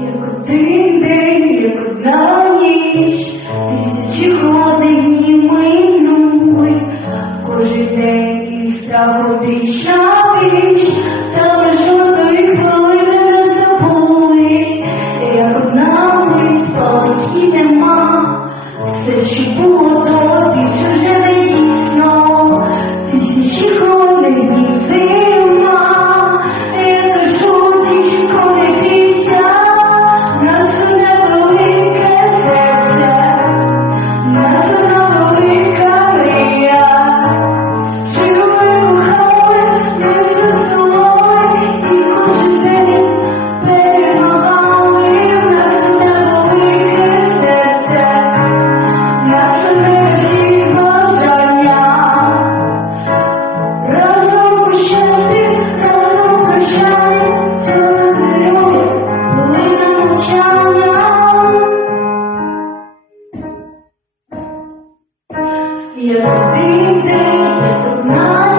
як один день, як одна ніч. You're a dream thing, but night.